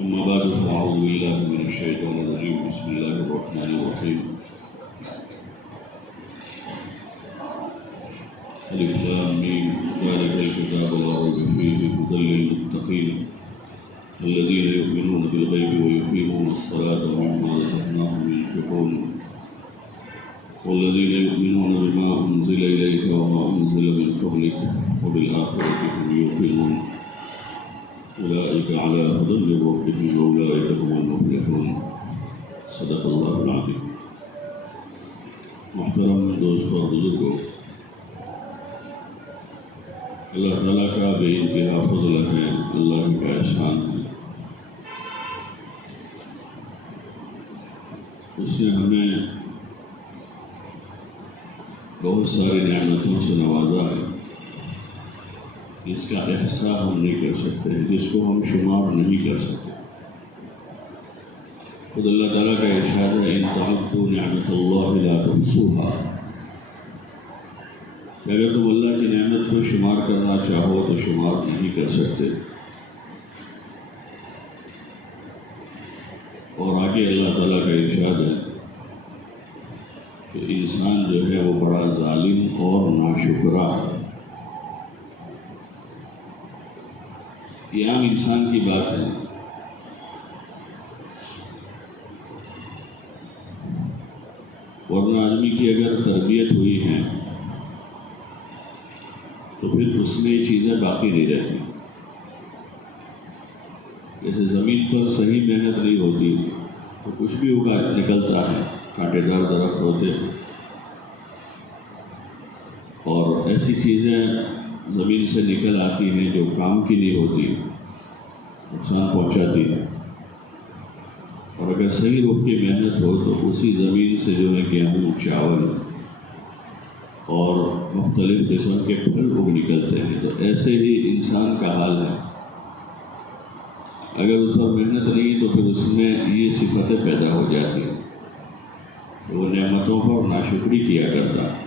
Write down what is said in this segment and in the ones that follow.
أما بعد فأعوذ بالله من الشيطان الرجيم بسم الله الرحمن الرحيم ألف لام ميم ذلك الكتاب لا ريب فيه هدى للمتقين الذين يؤمنون بالغيب ويقيمون الصلاة ومما رزقناهم ينفقون والذين يؤمنون بما أنزل إليك وما أنزل من قبلك وبالآخرة هم يوقنون أولئك على هدى من ربهم وأولئك هم المفلحون صدق الله العظيم. محترم دوست اور بزرگوں، اللہ تعالیٰ کا بے انتہا فضل ہے، اللہ کا احسان ہے. اس نے ہمیں بہت ساری نعمتوں سے نوازا ہے، جس کا احساس ہم نہیں کر سکتے، جس کو ہم شمار نہیں کر سکتے. خود اللہ تعالیٰ کا ارشاد ہے ان تعدوا نعمت اللہ لا تحصوها، اگر تم اللہ کی نعمت کو شمار کرنا چاہو تو شمار نہیں کر سکتے. اور آگے اللہ تعالیٰ کا ارشاد ہے کہ انسان جو ہے وہ بڑا ظالم اور ناشکرا ہے. یہ عام انسان کی بات ہے. ورنہ آدمی کی اگر تربیت ہوئی ہے تو پھر اس میں یہ چیزیں باقی نہیں رہتی. جیسے زمین پر صحیح محنت نہیں ہوتی تو کچھ بھی ہوگا نکلتا ہے، کانٹے دار درخت ہوتے ہیں اور ایسی چیزیں زمین سے نکل آتی ہیں جو کام کی نہیں ہوتی، نقصان پہنچاتی ہے. اور اگر صحیح رخ کی محنت ہو تو اسی زمین سے جو ہے گیہوں، چاول اور مختلف قسم کے پھل اگ نکلتے ہیں. تو ایسے ہی انسان کا حال ہے، اگر اس پر محنت نہیں تو پھر اس میں یہ صفتیں پیدا ہو جاتی ہیں. وہ نعمتوں پر ناشکری کیا کرتا ہے.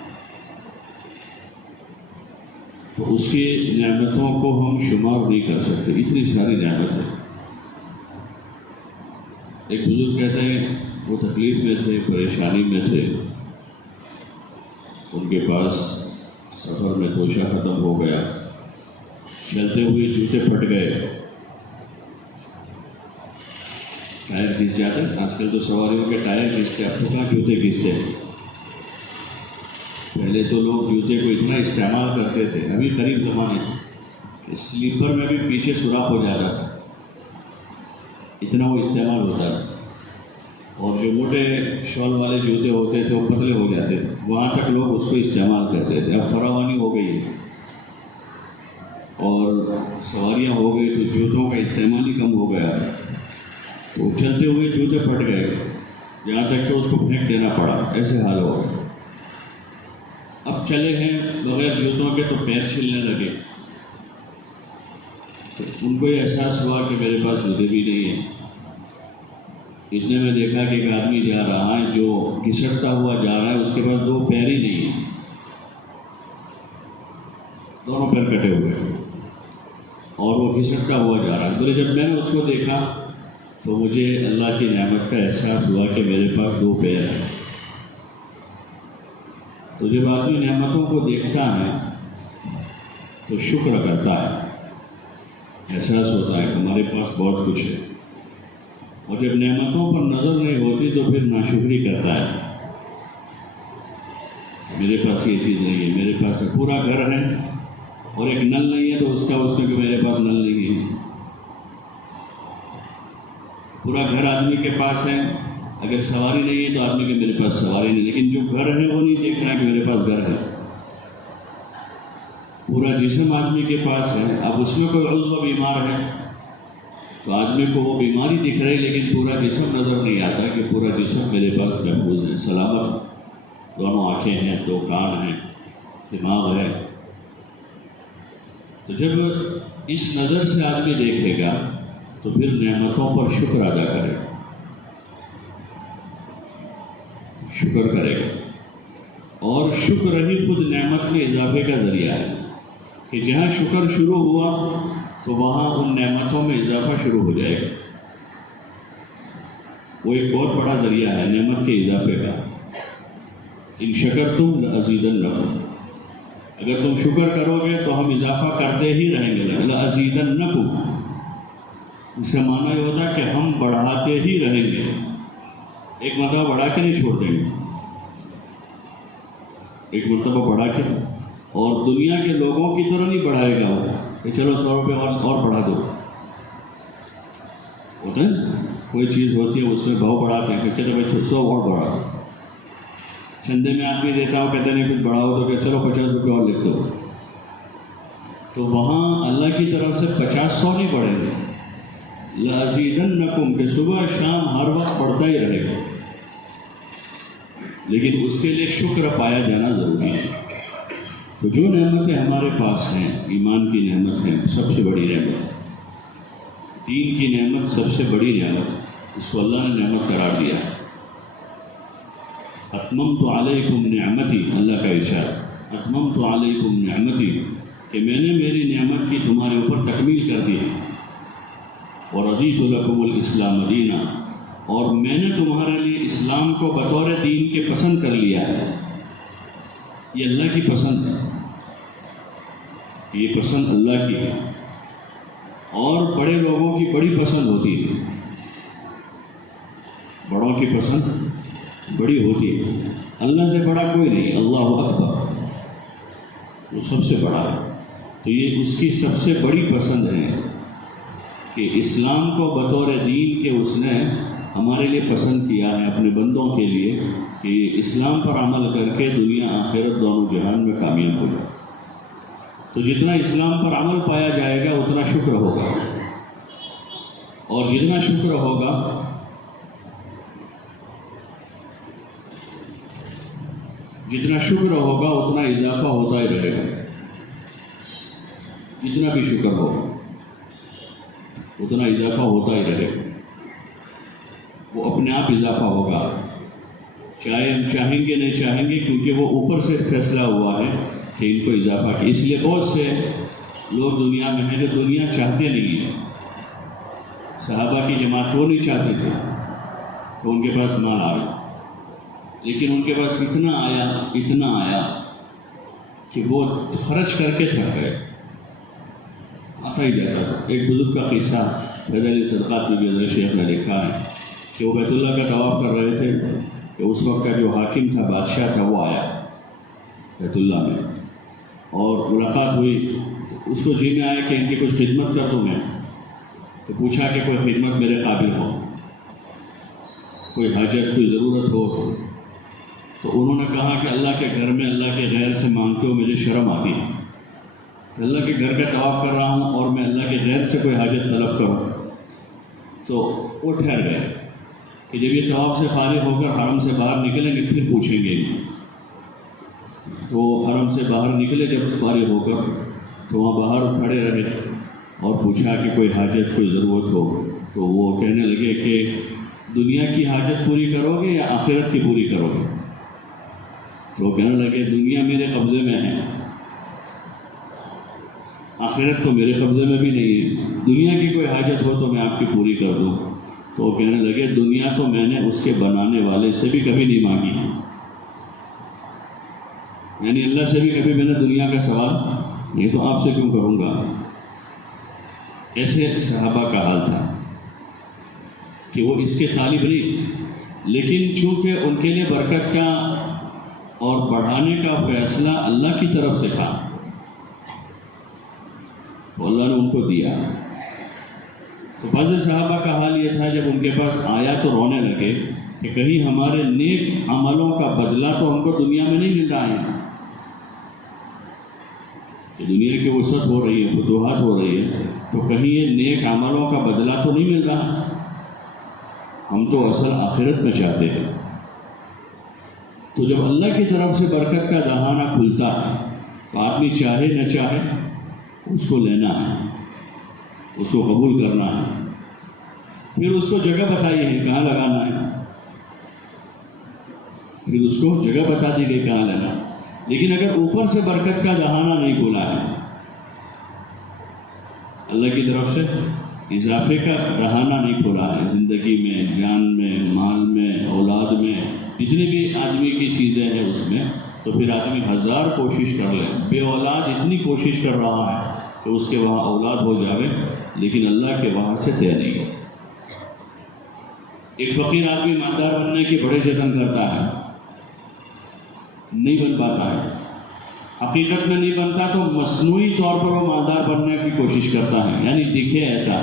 تو اس کی نعمتوں کو ہم شمار نہیں کر سکتے، اتنی ساری نعمت ہے. ایک بزرگ کہتے ہیں وہ تکلیف میں تھے، پریشانی میں تھے، ان کے پاس سفر میں توشہ ختم ہو گیا، چلتے ہوئے جوتے پھٹ گئے، ٹائر گھس جاتے. آج کل تو سواریوں کے ٹائر گھستے، اب تو کہاں جوتے گھستے ہیں. پہلے تو لوگ جوتے کو اتنا استعمال کرتے تھے، ابھی قریب زمانے میں سلیپر میں بھی پیچھے سوراخ ہو جاتا تھا، اتنا وہ استعمال ہوتا تھا. اور جو موٹے شال والے جوتے ہوتے تھے وہ پتلے ہو جاتے تھے، وہاں تک لوگ اس کو استعمال کرتے تھے. اب فراوانی ہو گئی ہے اور سواریاں ہو گئی تو جوتوں کا استعمال ہی کم ہو گیا ہے. تو چلتے ہوئے جوتے پھٹ گئے، جہاں تک کہ اس کو پھینک دینا پڑا، ایسے حال ہو. اب چلے ہیں بغیر جوتوں کے تو پیر چھلنے لگے. تو ان کو یہ احساس ہوا کہ میرے پاس جوتے بھی نہیں ہیں. اتنے میں دیکھا کہ ایک آدمی جا رہا ہے جو گھسٹتا ہوا جا رہا ہے، اس کے پاس دو پیر ہی نہیں ہیں، دونوں پیر کٹے ہوئے اور وہ گھسٹتا ہوا جا رہا ہے. تو جب میں نے اس کو دیکھا تو مجھے اللہ کی نعمت کا احساس ہوا کہ میرے پاس دو پیر ہیں. تو جب آدمی نعمتوں کو دیکھتا ہے تو شکر کرتا ہے، احساس ہوتا ہے کہ ہمارے پاس بہت کچھ ہے. اور جب نعمتوں پر نظر نہیں ہوتی تو پھر ناشکری کرتا ہے، میرے پاس یہ چیز نہیں ہے، میرے پاس پورا گھر ہے اور ایک نل نہیں ہے تو اس کا کہ میرے پاس نل نہیں ہے. پورا گھر آدمی کے پاس ہے، اگر سواری نہیں ہے تو آدمی کے میرے پاس سواری نہیں، لیکن جو گھر ہے وہ نہیں دیکھ رہا ہے کہ میرے پاس گھر ہے. پورا جسم آدمی کے پاس ہے، اب اس میں کوئی عضو بیمار ہے تو آدمی کو وہ بیماری دکھ رہی لیکن پورا جسم نظر نہیں آتا کہ پورا جسم میرے پاس محفوظ ہے، سلامت. دونوں آنکھیں ہیں، دو کان ہیں، دماغ ہے. تو جب اس نظر سے آدمی دیکھے گا تو پھر نعمتوں پر شکر ادا کرے گا، شکر کرے گا. اور شکر ہی خود نعمت میں اضافے کا ذریعہ ہے کہ جہاں شکر شروع ہوا تو وہاں ان نعمتوں میں اضافہ شروع ہو جائے گا. وہ ایک بہت بڑا ذریعہ ہے نعمت کے اضافے کا. ان شکرتم لازیدنکم، اگر تم شکر کرو گے تو ہم اضافہ کرتے ہی رہیں گے. لازیدنکم اس کا معنی یہ ہوتا ہے کہ ہم بڑھاتے ہی رہیں گے، ایک مرتبہ بڑھا کے نہیں چھوڑ دیں گے، ایک مرتبہ بڑھا کے. اور دنیا کے لوگوں کی طرح نہیں بڑھائے گا وہ کہ چلو 100 روپے اور بڑھا دو. ہوتا ہے کوئی چیز ہوتی ہے اس میں بھاؤ بڑھاتے ہیں کہ چلو بھائی 100 اور بڑھا دو. چندے میں آدمی دیتا ہوں کہتے ہیں کچھ بڑھاؤ تو کہ چلو 50 روپے اور لکھ دو. تو وہاں اللہ کی طرف سے 50-100 نہیں بڑھیں گے. لازیدنکم کہ صبح شام ہر وقت بڑھتا ہی رہے گا، لیکن اس کے لیے شکر پایا جانا ضروری ہے. تو جو نعمتیں ہمارے پاس ہیں، ایمان کی نعمت ہے سب سے بڑی نعمت، دین کی نعمت سب سے بڑی نعمت، اس کو اللہ نے نعمت قرار دیا. اتممت علیکم نعمتی، اللہ کا ارشاد اتممت علیکم نعمتی کہ میں نے میری نعمت کی تمہارے اوپر تکمیل کر دی ہے. ورضیت لکم الاسلام دینا، اور میں نے تمہارے لیے اسلام کو بطور دین کے پسند کر لیا ہے. یہ اللہ کی پسند ہے، یہ پسند اللہ کی ہے، اور بڑے لوگوں کی بڑی پسند ہوتی ہے، بڑوں کی پسند بڑی ہوتی ہے. اللہ سے بڑا کوئی نہیں، اللہ اکبر، وہ سب سے بڑا ہے. تو یہ اس کی سب سے بڑی پسند ہے کہ اسلام کو بطور دین کے اس نے ہمارے لیے پسند کیا ہے اپنے بندوں کے لیے کہ اسلام پر عمل کر کے دنیا آخرت دونوں جہان میں کامیاب ہو جائے. تو جتنا اسلام پر عمل پایا جائے گا اتنا شکر ہوگا، اور جتنا شکر ہوگا اتنا اضافہ ہوتا ہی رہے گا. جتنا بھی شکر ہو اتنا اضافہ ہوتا ہی رہے گا، وہ اپنے آپ اضافہ ہوگا، چاہے ہم چاہیں گے نہیں چاہیں گے، کیونکہ وہ اوپر سے فیصلہ ہوا ہے کہ ان کو اضافہ کیا. اس لیے بہت سے لوگ دنیا میں ہیں جو دنیا چاہتے نہیں ہیں. صحابہ کی جماعت وہ نہیں چاہتے تھے تو ان کے پاس مال آ گیا، لیکن ان کے پاس اتنا آیا کہ وہ خرچ کر کے تھک گئے، آتا ہی جاتا تھا. ایک بزرگ کا قصہ بدل صدقات میں بھی حضرت شیخ نے لکھا ہے کہ وہ بیت اللہ کا طواف کر رہے تھے کہ اس وقت کا جو حاکم تھا، بادشاہ تھا، وہ آیا بیت اللہ میں اور ملاقات ہوئی. اس کو جی میں آیا کہ ان کی کچھ خدمت کر دوں میں. تو پوچھا کہ کوئی خدمت میرے قابل ہو، کوئی حاجت، کوئی ضرورت ہو. تو انہوں نے کہا کہ اللہ کے گھر میں اللہ کے غیر سے مانگتے ہو مجھے شرم آتی ہے. اللہ کے گھر کا طواف کر رہا ہوں اور میں اللہ کے غیر سے کوئی حاجت طلب کروں. تو وہ ٹھہر گئے کہ جب یہ طواف سے فارغ ہو کر حرم سے باہر نکلیں گے پھر پوچھیں گے. تو حرم سے باہر نکلے جب فارغ ہو کر تو وہاں باہر کھڑے رہے اور پوچھا کہ کوئی حاجت، کوئی ضرورت ہو. تو وہ کہنے لگے کہ دنیا کی حاجت پوری کرو گے یا آخرت کی پوری کرو گے؟ تو وہ کہنے لگے دنیا میرے قبضے میں ہے، آخرت تو میرے قبضے میں بھی نہیں ہے. دنیا کی کوئی حاجت ہو تو میں آپ کی پوری کر دوں. تو وہ کہنے لگے دنیا تو میں نے اس کے بنانے والے سے بھی کبھی نہیں مانگی، یعنی اللہ سے بھی کبھی میں نے دنیا کا سوال نہیں، تو آپ سے کیوں کروں گا. ایسے صحابہ کا حال تھا کہ وہ اس کے طالب نہیں، لیکن چونکہ ان کے لیے برکت کا اور بڑھانے کا فیصلہ اللہ کی طرف سے تھا تو اللہ نے ان کو دیا. تو بعض صحابہ کا حال یہ تھا جب ان کے پاس آیا تو رونے لگے کہ کہیں ہمارے نیک عملوں کا بدلہ تو ہم کو دنیا میں نہیں مل رہا ہے. کہ دنیا کی وسعت ہو رہی ہے، فتوحات ہو رہی ہے، تو کہیں یہ نیک عملوں کا بدلہ تو نہیں مل رہا. ہم تو اصل آخرت میں چاہتے ہیں. تو جب اللہ کی طرف سے برکت کا دہانہ کھلتا ہے تو آدمی چاہے نہ چاہے اس کو لینا ہے، اس کو قبول کرنا ہے. پھر اس کو جگہ بتائی ہے کہاں لگانا ہے، پھر اس کو جگہ بتا دی گئی کہاں لینا. لیکن اگر اوپر سے برکت کا دہانہ نہیں کھولا ہے اللہ کی طرف سے اضافے کا بہانہ نہیں کھولا ہے زندگی میں، جان میں، مال میں، اولاد میں، جتنی بھی آدمی کی چیزیں ہیں اس میں، تو پھر آدمی 1000 کوشش کر لے، بے اولاد اتنی کوشش کر رہا ہے کہ اس کے وہاں اولاد ہو جاوے، لیکن اللہ کے وہاں سے طے نہیں ہے۔ ایک فقیر آدمی مالدار بننے کے بڑے جتن کرتا ہے، نہیں بن پاتا ہے، حقیقت میں نہیں بنتا، تو مصنوعی طور پر وہ مالدار بننے کی کوشش کرتا ہے، یعنی دکھے ایسا،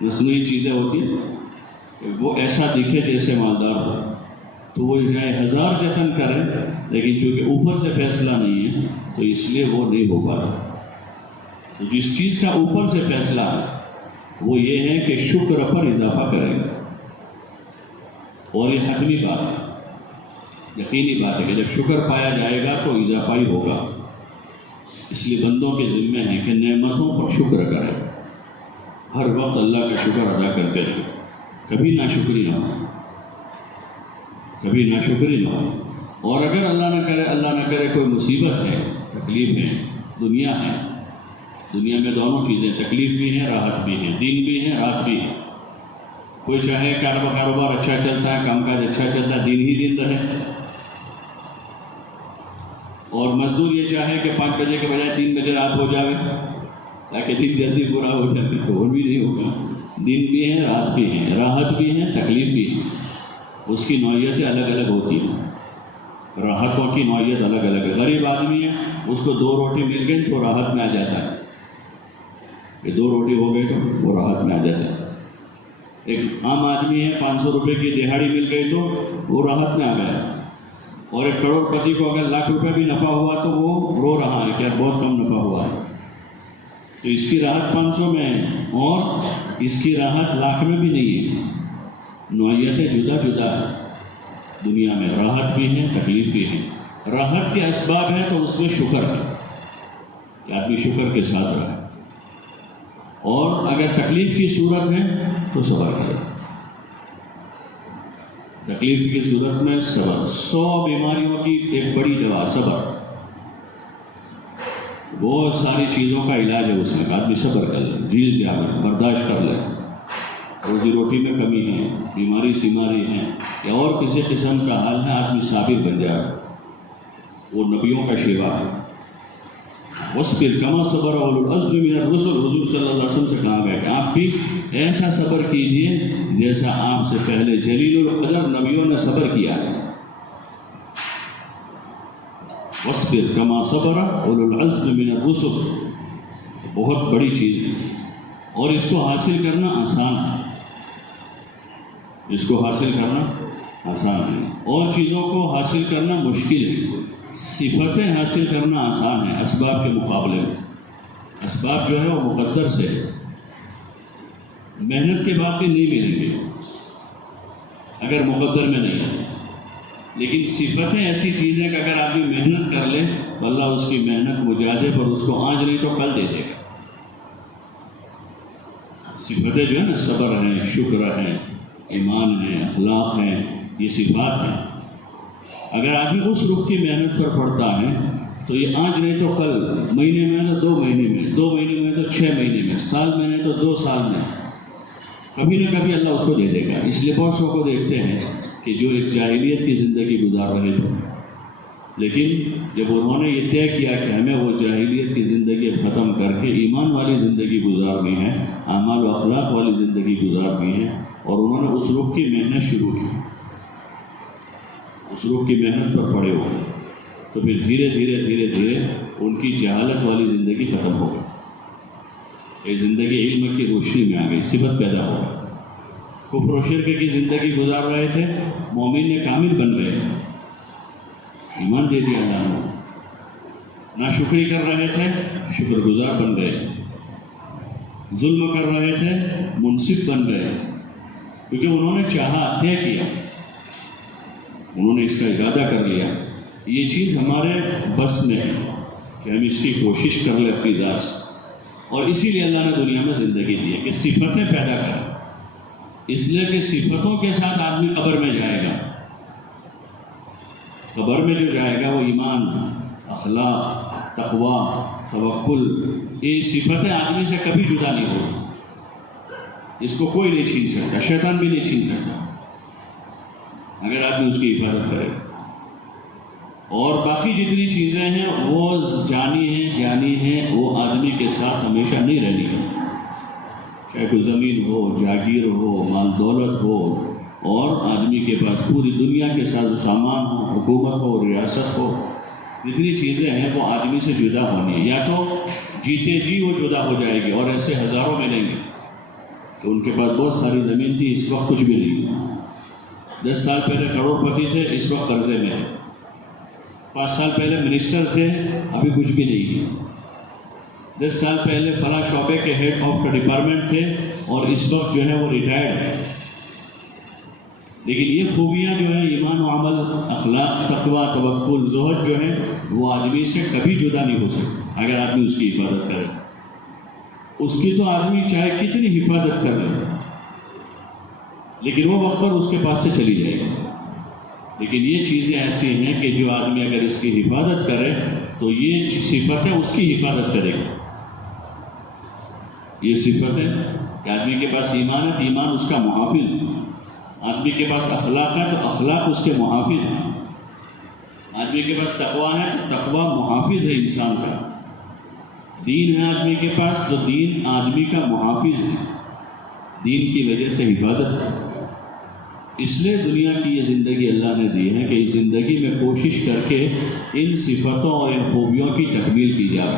مصنوعی چیزیں ہوتی ہیں وہ ایسا دکھے جیسے مالدار ہو، تو وہ چاہے 1000 جتن کرے، لیکن چونکہ اوپر سے فیصلہ نہیں ہے تو اس لیے وہ نہیں ہو پاتا۔ تو جس چیز کا اوپر سے فیصلہ ہے وہ یہ ہے کہ شکر پر اضافہ کرے گا، اور یہ حتمی بات ہے، یقینی بات ہے کہ جب شکر پایا جائے گا تو اضافہ ہی ہوگا۔ اس لیے بندوں کے ذمہ ہے کہ نعمتوں پر شکر کریں، ہر وقت اللہ کا شکر ادا کرتے رہیں، کبھی ناشکری نہ ہو، کبھی ناشکری نہ ہو۔ اور اگر اللہ نہ کرے کوئی مصیبت ہے، تکلیف ہے، دنیا ہے، دنیا میں دونوں چیزیں، تکلیف بھی ہیں، راحت بھی ہے، دین بھی ہے، رات بھی ہے۔ کوئی چاہے کاروبار اچھا چلتا ہے، کام کاج اچھا چلتا ہے، دین ہی دین رہے، اور مزدور یہ چاہے کہ 5 بجے کے بجائے 3 بجے رات ہو جائے تاکہ دن جلدی پورا ہو جائے، تو وہ بھی نہیں ہوگا۔ دن بھی ہے، رات بھی ہے، راحت بھی ہے، تکلیف بھی ہے، اس کی نوعیتیں الگ الگ ہوتی ہیں، راحتوں کی نوعیت الگ الگ ہے۔ غریب آدمی ہے، اس کو 2 روٹی مل گئی تو راحت میں آ جاتا ہے، کہ 2 روٹی ہو گئی تو وہ راحت میں آ جاتا ہے۔ ایک عام آدمی ہے، 500 روپے کی دہاڑی مل گئی تو وہ راحت میں آ گیا، اور ایک کروڑ پتی کو اگر 1,00,000 روپے بھی نفع ہوا تو وہ رو رہا ہے کہ بہت کم نفع ہوا ہے۔ تو اس کی راحت 500 میں ہے اور اس کی راحت 1,00,000 میں بھی نہیں ہے، نوعیتیں جدا جدا ہے دنیا میں، راحت بھی ہے، تکلیف بھی ہے۔ راحت کے اسباب ہیں تو اس میں شکر ہے کہ آدمی شکر کے ساتھ رہے، اور اگر تکلیف کی صورت ہے تو صبر کرے، تکلیف کی صورت میں صبر۔ 100 بیماریوں کی ایک بڑی دوا صبر، بہت ساری چیزوں کا علاج ہے اس میں، آدمی صبر کر لے، جھیل جاوے، برداشت کر لے، روزی روٹی میں کمی ہے، بیماری سیماری ہے، یا اور کسی قسم کا حال ہے، آدمی صابر بن جائے، وہ نبیوں کا شیوا ہے۔ وَاصْبِرْ كَمَا صَبَرَ أُولُو الْعَزْمِ مِنَ الرُّسُلِ، حضور صلی اللہ علیہ وسلم سے کہا گیا کہ آپ بھی ایسا صبر کیجئے جیسا آپ سے پہلے جلیل القدر نبیوں نے صبر کیا ہے۔ وَاصْبِرْ كَمَا صَبَرَ أُولُو الْعَزْمِ مِنَ الرُّسُلِ، بہت بڑی چیز ہے، اور اس کو حاصل کرنا آسان ہے، اس کو حاصل کرنا آسان ہے، اور چیزوں کو حاصل کرنا مشکل ہے۔ صفتیں حاصل کرنا آسان ہے اسباب کے مقابلے میں، اسباب جو ہے وہ مقدر سے محنت کے بعد بھی نہیں ملیں گے اگر مقدر میں نہیں ہے، لیکن صفتیں ایسی چیزیں کہ اگر آدمی محنت کر لے تو اللہ اس کی محنت مجازے پر اس کو آج نہیں تو کل دے دے گا۔ صفتیں جو ہے نا، صبر ہیں، شکر ہیں، ایمان ہیں، اخلاق ہیں، یہ صفات ہیں۔ اگر آدمی اس رخ کی محنت پر پڑتا ہے تو یہ آج نہیں تو کل، مہینے میں تو 2 مہینے میں، 2 مہینے میں تو 6 مہینے میں، سال میں نہیں تو 2 سال میں، کبھی نہ کبھی اللہ اس کو دے دے گا۔ اس لیے بہت سو کو دیکھتے ہیں کہ جو ایک جاہلیت کی زندگی گزار رہے تھے، لیکن جب انہوں نے یہ طے کیا کہ ہمیں وہ جاہلیت کی زندگی ختم کر کے ایمان والی زندگی گزارنی ہے، اعمال و اخلاق والی زندگی گزارنی ہے، اور انہوں نے اس رخ کی محنت شروع کی، اس رخ کی محنت پر پڑے ہو، تو پھر دھیرے دھیرے دھیرے دھیرے ان کی جہالت والی زندگی ختم ہو گئی، یہ زندگی علم کی روشنی میں آ گئی، صفت پیدا ہو گئی۔ کفر و شرک کی زندگی گزار رہے تھے، مومن نے کامل بن گئے، ایمان دے دیا اللہ نے، ناشکری کر رہے تھے، شکر گزار بن گئے، ظلم کر رہے تھے، منصف بن گئے، کیونکہ انہوں نے چاہا، طے کیا، انہوں نے اس کا ارادہ کر لیا۔ یہ چیز ہمارے بس میں ہے کہ ہم اس کی کوشش کر لیں اپنی ذات سے، اور اسی لیے اللہ نے دنیا میں زندگی دی ہے کہ صفتیں پیدا کریں، اس لیے کہ صفتوں کے ساتھ آدمی قبر میں جائے گا، قبر میں جو جائے گا وہ ایمان، اخلاق، تقوی، توکل، یہ صفتیں آدمی سے کبھی جدا نہیں ہوگی، اس کو کوئی نہیں چھین سکتا، شیطان بھی نہیں چھین سکتا اگر آدمی اس کی حفاظت کرے۔ اور باقی جتنی چیزیں ہیں وہ جانی ہیں، وہ آدمی کے ساتھ ہمیشہ نہیں رہنی ہے، چاہے کوئی زمین ہو، جاگیر ہو، مال دولت ہو، اور آدمی کے پاس پوری دنیا کے ساز و سامان ہو، حکومت ہو، ریاست ہو، جتنی چیزیں ہیں وہ آدمی سے جدا ہونی ہے، یا تو جیتے جی وہ جدا ہو جائے گی، اور ایسے ہزاروں ملیں گے کہ ان کے پاس بہت ساری زمین تھی، اس وقت کچھ بھی نہیں، 10 سال پہلے کروڑ پتی تھے، اس وقت قرضے میں ہیں، 5 سال پہلے منسٹر تھے، ابھی کچھ بھی نہیں ہے، 10 سال پہلے فلاں شعبے کے ہیڈ آف کا ڈپارٹمنٹ تھے، اور اس وقت جو ہے وہ ریٹائرڈ ہے۔ لیکن یہ خوبیاں جو ہیں ایمان و عمل، اخلاق، تقویٰ، توکل، زہد جو ہے وہ آدمی سے کبھی جدا نہیں ہو سکتا اگر آدمی اس کی حفاظت کرے۔ اس کی تو آدمی چاہے کتنی حفاظت کر لے، لیکن وہ وقت پر اس کے پاس سے چلی جائے گی۔ لیکن یہ چیزیں ایسی ہیں کہ جو آدمی اگر اس کی حفاظت کرے تو یہ صفتیں اس کی حفاظت کرے گی۔ یہ صفتیں کہ آدمی کے پاس ایمان ہے تو ایمان اس کا محافظ ہے، آدمی کے پاس اخلاق ہے تو اخلاق اس کے محافظ ہیں، آدمی کے پاس تقویٰ ہے تو تقویٰ محافظ ہے انسان کا، دین ہے آدمی کے پاس تو دین آدمی کا محافظ ہے، دین کی وجہ سے حفاظت ہے۔ اس لیے دنیا کی یہ زندگی اللہ نے دی ہے کہ اس زندگی میں کوشش کر کے ان صفتوں اور ان خوبیوں کی تکمیل کی جائے،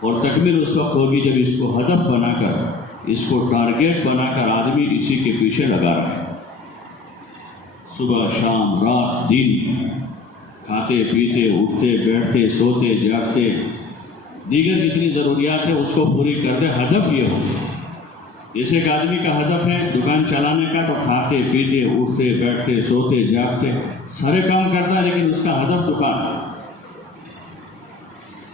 اور تکمیل اس وقت ہوگی جب اس کو ہدف بنا کر، اس کو ٹارگیٹ بنا کر آدمی اسی کے پیچھے لگا رہا ہے، صبح شام رات دن، کھاتے پیتے اٹھتے بیٹھتے سوتے جاگتے، دیگر جتنی ضروریات ہیں اس کو پوری کر دے، ہدف یہ ہو۔ جیسے ایک آدمی کا ہدف ہے دکان چلانے کا تو کھاتے پیتے اٹھتے بیٹھتے سوتے جاگتے سارے کام کرتا ہے، لیکن اس کا ہدف دکان ہے۔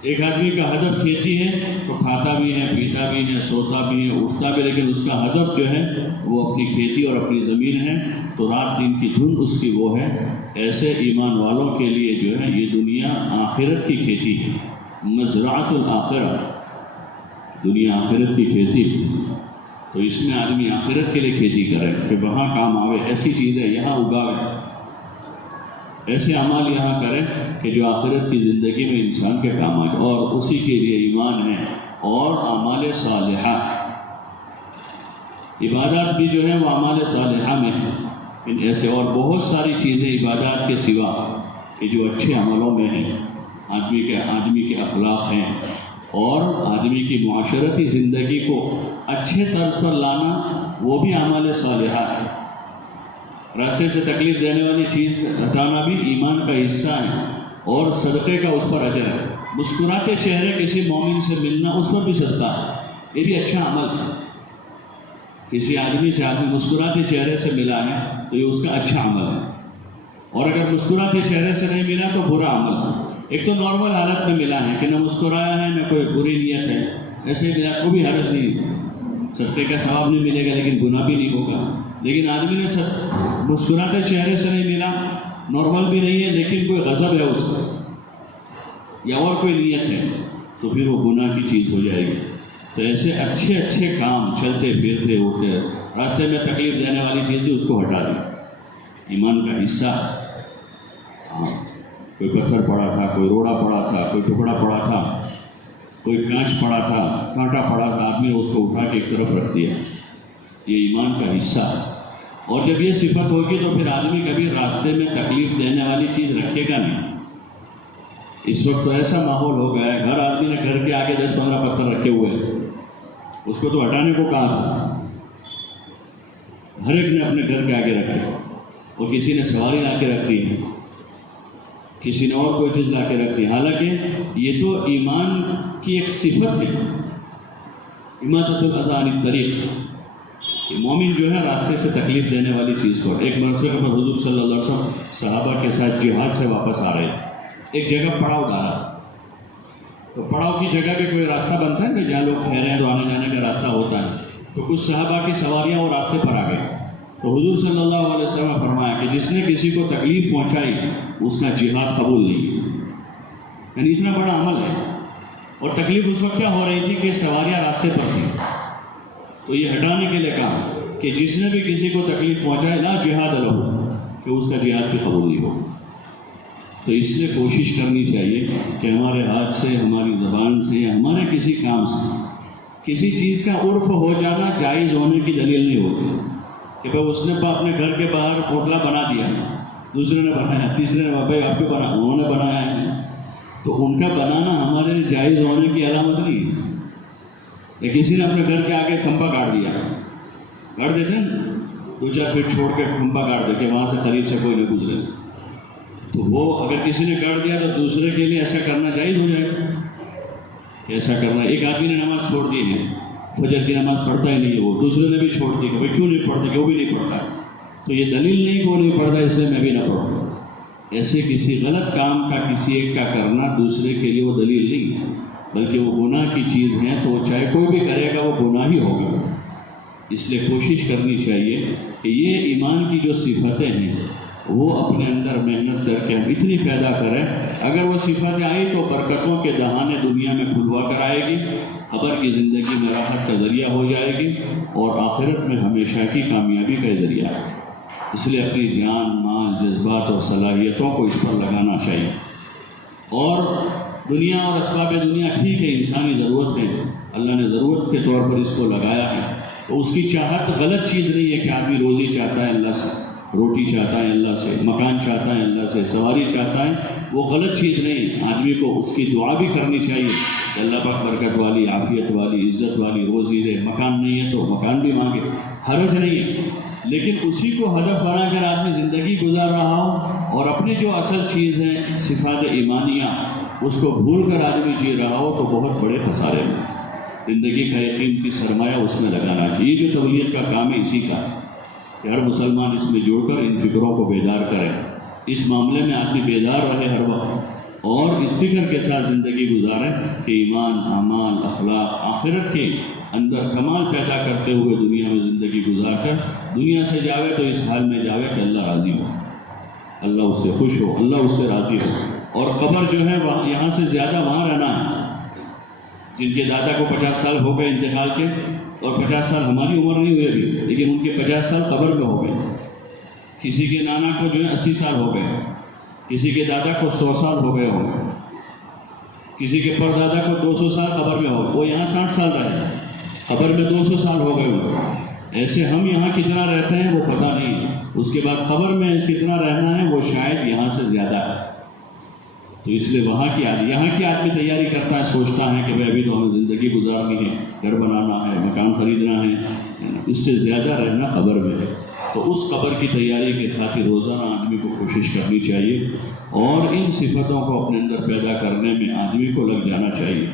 ایک آدمی کا ہدف کھیتی ہے تو کھاتا بھی ہے، پیتا بھی ہے، سوتا بھی ہے، اٹھتا بھی، لیکن اس کا ہدف جو ہے وہ اپنی کھیتی اور اپنی زمین ہے، تو رات دن کی دھن اس کی وہ ہے۔ ایسے ایمان والوں کے لیے جو ہے یہ دنیا آخرت کی کھیتی ہے، مزرعۃ الآخرہ، دنیا آخرت کی کھیتی، تو اس میں آدمی آخرت کے لیے کھیتی کرے کہ وہاں کام آوے، ایسی چیزیں یہاں اگاوے، ایسے اعمال یہاں کریں کہ جو آخرت کی زندگی میں انسان کے کام آئے، اور اسی کے لیے ایمان ہے اور اعمال صالحہ، عبادات بھی جو ہے وہ اعمال صالحہ میں ہیں۔ ان ایسے اور بہت ساری چیزیں عبادات کے سوا کہ جو اچھے عملوں میں ہیں، آدمی کے اخلاق ہیں، اور آدمی کی معاشرتی زندگی کو اچھے طرز پر لانا، وہ بھی اعمال صالحہ ہے۔ راستے سے تکلیف دینے والی چیز ہٹانا بھی ایمان کا حصہ ہے، اور صدقے کا اس پر اجر ہے۔ مسکراتے چہرے کسی مومن سے ملنا، اس پر بھی صدقہ ہے، یہ بھی اچھا عمل ہے۔ کسی آدمی سے آدمی مسکراتے چہرے سے ملا ہے تو یہ اس کا اچھا عمل ہے، اور اگر مسکراتے چہرے سے نہیں ملا تو برا عمل ہے۔ ایک تو نارمل حالت میں ملا ہے کہ نہ مسکرایا ہے نہ کوئی بری نیت ہے، ایسے ہی ملا کو بھی حرج نہیں، صدقے کا ثواب نہیں ملے گا لیکن گناہ بھی نہیں ہوگا۔ لیکن آدمی نے مسکراتے چہرے سے نہیں ملا، نارمل بھی نہیں ہے لیکن کوئی غضب ہے اس کو یا اور کوئی نیت ہے، تو پھر وہ گناہ کی چیز ہو جائے گی۔ تو ایسے اچھے اچھے کام، چلتے پھرتے اٹھتے راستے میں تکلیف دینے والی چیزیں اس کو ہٹا دیں، ایمان کا حصہ۔ ہاں، کوئی پتھر پڑا تھا، کوئی روڑا پڑا تھا، کوئی ٹکڑا پڑا تھا، کوئی کانچ پڑا تھا، کانٹا پڑا تھا، آدمی نے اس کو اٹھا کے ایک طرف رکھ دیا، یہ ایمان کا حصہ ہے۔ اور جب یہ صفت ہوگی تو پھر آدمی کبھی راستے میں تکلیف دینے والی چیز رکھے گا نہیں۔ اس وقت تو ایسا ماحول ہو گیا ہے، ہر آدمی نے گھر کے آگے 10-15 پتھر رکھے ہوئے ہیں، اس کو تو ہٹانے کو کہا تھا، ہر ایک نے اپنے گھر کے آگے رکھے، اور کسی نے سواری لا کے رکھ دی، کسی نے اور کوئی چیز لا کے رکھ دی۔ حالانکہ یہ تو ایمان کی ایک صفت ہے، اماطۃ الاذی عن الطریق، کہ مومن جو ہے راستے سے تکلیف دینے والی چیز کو۔ ایک مرتبہ پر حضور صلی اللہ علیہ وسلم صحابہ کے ساتھ جہاد سے واپس آ رہے، ایک جگہ پڑاؤ ڈالا، تو پڑاؤ کی جگہ پہ کوئی راستہ بنتا ہے کہ جہاں لوگ ٹھہرے ہیں تو آنے جانے کا راستہ ہوتا ہے، تو کچھ صحابہ کی سواریاں وہ راستے پر آ گئے، تو حضور صلی اللہ علیہ وسلم نے فرمایا کہ جس نے کسی کو تکلیف پہنچائی اس کا جہاد قبول نہیں، یعنی اتنا بڑا عمل ہے۔ اور تکلیف اس وقت کیا ہو رہی تھی کہ سواریاں راستے پر تھیں، تو یہ ہٹانے کے لیے کہا کہ جس نے بھی کسی کو تکلیف پہنچائے لا جہاد لہو، کہ اس کا جہاد بھی قبول نہیں ہو۔ تو اس لیے کوشش کرنی چاہیے کہ ہمارے ہاتھ سے، ہماری زبان سے، یا ہمارے کسی کام سے کسی چیز کا عرف ہو جانا جائز ہونے کی دلیل نہیں ہوتی کہ بھائی اس نے اپنے گھر کے باہر پوٹلا بنا دیا، دوسرے نے بنایا، تیسرے نے بھائی آپ کے انہوں نے بنایا ہے، تو ان کا بنانا ہمارے لیے جائز ہونے کی علامت نہیں ہے۔ یا کسی نے اپنے گھر کے آگے کھمبا کاٹ دیا، کاٹ دیتے ہیں 2-4 فٹ چھوڑ کے کھمبا کاٹ دے کہ وہاں سے قریب سے کوئی نہ گزرے، تو وہ اگر کسی نے کاٹ دیا تو دوسرے کے لیے ایسا کرنا جائز ہو جائے گا؟ ایسا کرنا، ایک آدمی نے نماز چھوڑ دی ہے، فجر کی نماز پڑھتا ہی نہیں ہے، وہ دوسرے نے بھی چھوڑ دی کہ بھائی کیوں نہیں پڑھتے، کہ وہ بھی نہیں پڑھتا، تو یہ دلیل نہیں کہ وہ نہیں پڑھتا اس لیے میں بھی نہ پڑھوں۔ ایسے کسی غلط کام کا کسی ایک کا کرنا دوسرے کے لیے وہ دلیل نہیں ہے، بلکہ وہ گناہ کی چیز ہے، تو چاہے کوئی بھی کرے گا وہ گناہ ہی ہوگا۔ اس لیے کوشش کرنی چاہیے کہ یہ ایمان کی جو صفتیں ہیں وہ اپنے اندر محنت کر کے ہم اتنی پیدا کریں، اگر وہ صفتیں آئی تو برکتوں کے دہانے دنیا میں کھلوا کر آئے گی، قبر کی زندگی میں راحت کا ذریعہ ہو جائے گی، اور آخرت میں ہمیشہ کی کامیابی کا ذریعہ ہے۔ اس لیے اپنی جان، مال، جذبات اور صلاحیتوں کو اس پر لگانا چاہیے۔ اور دنیا اور اسباب دنیا ٹھیک ہے، انسانی ضرورت ہے، اللہ نے ضرورت کے طور پر اس کو لگایا ہے، تو اس کی چاہت غلط چیز نہیں ہے کہ آدمی روزی چاہتا ہے اللہ سے، روٹی چاہتا ہے اللہ سے، مکان چاہتا ہے اللہ سے، سواری چاہتا ہے، وہ غلط چیز نہیں ہے۔ آدمی کو اس کی دعا بھی کرنی چاہیے کہ اللہ پاک برکت والی، عافیت والی، عزت والی روزی دے، مکان نہیں ہے تو مکان بھی مانگے، حرج نہیں ہے، لیکن اسی کو ہدف بنا کر آدمی زندگی گزار رہا ہو اور اپنی جو اصل چیز ہے صفات ایمانیہ اس کو بھول کر آدمی جی رہا ہو تو بہت بڑے خسارے ہیں۔ زندگی کا ایک قیمتی سرمایہ اس میں لگانا چاہیے۔ یہ جو تبلیغ کا کام ہے اسی کا کہ ہر مسلمان اس میں جڑ کر ان فکروں کو بیدار کرے، اس معاملے میں آدمی بیدار رہے ہر وقت، اور اس فکر کے ساتھ زندگی گزارے کہ ایمان، اعمال، اخلاق، آخرت کے اندر کمال پیدا کرتے ہوئے دنیا میں زندگی گزار کر دنیا سے جاوے تو اس حال میں جاوے کہ اللہ راضی ہو، اللہ اس سے خوش ہو، اللہ اس سے راضی ہو۔ اور قبر جو ہے وہاں، یہاں سے زیادہ وہاں رہنا ہے۔ جن کے دادا کو 50 سال ہو گئے انتقال کے، اور 50 سال ہماری عمر نہیں ہوئے ابھی، لیکن ان کے 50 سال قبر میں ہو گئے۔ کسی کے نانا کو جو ہے 80 سال ہو گئے، کسی کے دادا کو 100 سال ہو گئے ہوں گے، کسی کے پردادا کو 200 سال قبر میں ہو، وہ یہاں 60 سال رہے، قبر میں 200 سال ہو گئے ہوں۔ ایسے ہم یہاں کتنا رہتے ہیں وہ پتہ نہیں، اس کے بعد قبر میں کتنا رہنا ہے وہ شاید یہاں سے زیادہ ہے۔ تو اس لیے وہاں کی آدمی، یہاں کی آدمی تیاری کرتا ہے، سوچتا ہے کہ بھائی ابھی تو ہمیں زندگی گزارنی ہے، گھر بنانا ہے، مکان خریدنا ہے، اس سے زیادہ رہنا قبر میں ہے۔ تو اس قبر کی تیاری کے خاطر روزانہ آدمی کو کوشش کرنی چاہیے، اور ان صفتوں کو اپنے اندر پیدا کرنے میں آدمی کو لگ جانا چاہیے،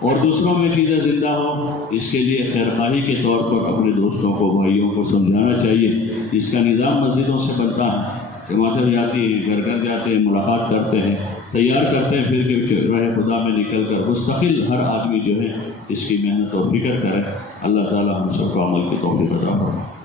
اور دوسروں میں چیزیں زندہ ہو اس کے لیے خیر خواہی کے طور پر اپنے دوستوں کو، بھائیوں کو سمجھانا چاہیے۔ اس کا نظام مسجدوں سے بنتا ہے، جماعتیں جاتی ہیں، گھر گھر جاتے ہیں، ملاقات کرتے ہیں، تیار کرتے ہیں، پھر کہ راہ خدا میں نکل کر مستقل ہر آدمی جو ہے اس کی محنت اور فکر کرے۔ اللہ تعالی ہم سب کو عمل کی توفیق عطا فرمائے۔